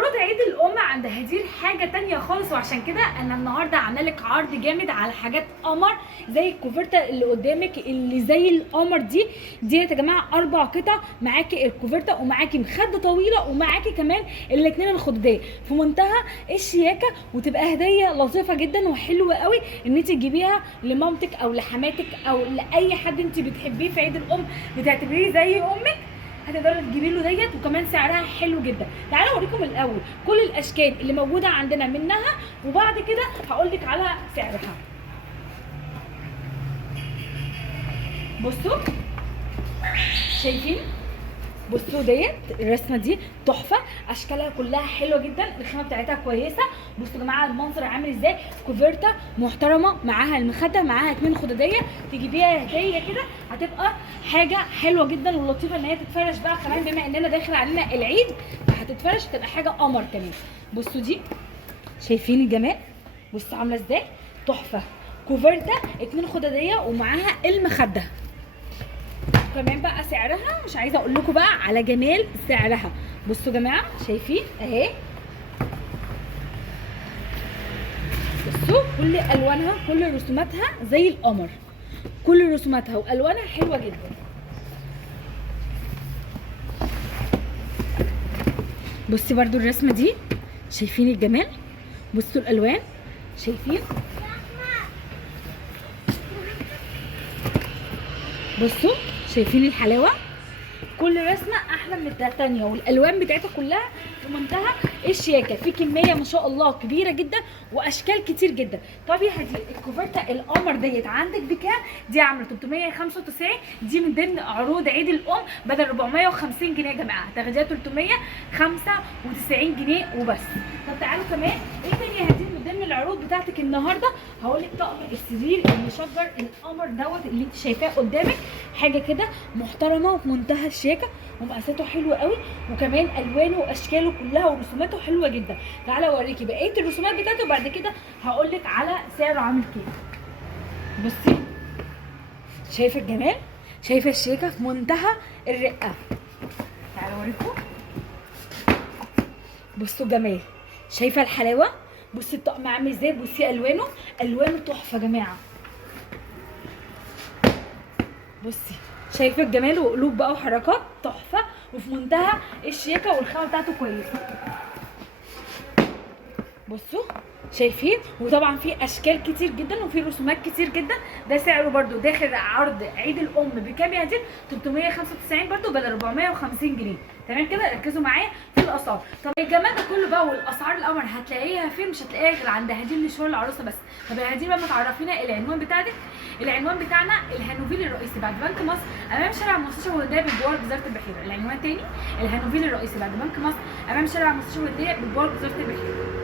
عروض عيد الام عند هدير حاجه تانية خالص، وعشان كده انا النهارده عامله لك عرض جامد على حاجات قمر زي الكوفرته اللي قدامك اللي زي القمر دي يا جماعه 4 قطع. معاكي الكوفرته ومعاكي مخده طويله ومعاكي كمان الاثنين الخدوديه في منتهى الشياكه، وتبقى هديه لطيفه جدا وحلوه قوي ان انت تجيبيها لمامتك او لحماتك او لاي حد انت بتحبيه في عيد الام بتعتبريه زي امك. هتقدري تجيبي له ديت، وكمان سعرها حلو جدا. تعالوا اوريكم الاول كل الاشكال اللي موجوده عندنا منها، وبعد كده هقول لك على سعرها. بصوا شايفين؟ بصوا ديت الرسمه دي تحفه، اشكالها كلها حلوه جدا، الخامه بتاعتها كويسه. بصوا يا جماعه المنظر عامل ازاي، كوفرته محترمه معاها المخده معاها 2 خدوديه، تجيبيها هديه كده هتبقى حاجه حلوه جدا ولطيفه ان هي تتفرش بقى كمان، بما اننا داخل علينا العيد فهتتفرش تبقى حاجه قمر كمان. بصوا دي شايفين الجمال، بصوا عامله ازاي تحفه، كوفرته 2 خدوديه ومعاها المخده. كمان بقى سعرها مش عايزه اقول لكم بقى على جمال سعرها. بصوا يا جماعه شايفين اهي، بصوا كل الوانها كل رسوماتها زي القمر، كل رسوماتها والوانها حلوه جدا. بصي برضو الرسمه دي شايفين الجمال، بصوا الالوان شايفين، بصوا شايفين الحلاوه، كل رسمه احلى من الثانيه والالوان بتاعتها كلها في منتهى الشياكه، في كميه ما شاء الله كبيره جدا واشكال كتير جدا. طب يا هدي الكوفرته القمر ديت عندك بكام؟ دي عامله 395، دي من ضمن عروض عيد الام، بدل 450 جنيه يا جماعه هتاخديها 395 جنيه وبس. طب تعالوا كمان ايه تاني يا هدي من ضمن العروض بتاعتك النهارده؟ هقول لك طقم السرير اللي شجر القمر دوت اللي انت شايفاه قدامك، حاجه كده محترمه وفي منتهى الشياكه ومقاساته حلوه قوي، وكمان الوانه واشكاله كلها ورسوماته حلوه جدا. تعالى اوريكي بقيه الرسومات بتاعته وبعد كده هقول لك على سعره عامل كام. بصي شايفه الجمال، شايفه الشياكه في منتهى الرقه. تعالى اوريكم، بصوا الجمال، شايفه الحلاوه، بصي الطقم عامل ازاي، بصي الوانه تحفه يا جماعه. بصي شايفه الجمال وقلوب بقى وحركات تحفه وفي منتهى الشياكه والخامه بتاعته كويسه. بصوا شايفين، وطبعا في اشكال كتير جدا وفي رسومات كتير جدا. ده سعره برده داخل عرض عيد الام بكام يا هدير؟ 395 برده بدل 450 جنيه. تمام كده، ركزوا معايا في الاسعار. طب الجمال ده كله بقى والاسعار القمر هتلاقيها فين؟ مش هتلاقيها غير عند هدير لشهور العروسه بس. طب يا هدير بقى ما تعرفينا العنوان بتاعتك؟ العنوان بتاعنا الهانوفيل الرئيسي بعد بنك مصر امام شارع مستشفى الوديه بجوار وزاره البحيره. العنوان تاني الهانوفيل الرئيسي بعد بنك مصر امام شارع مستشفى الوديه بجوار وزاره البحيره.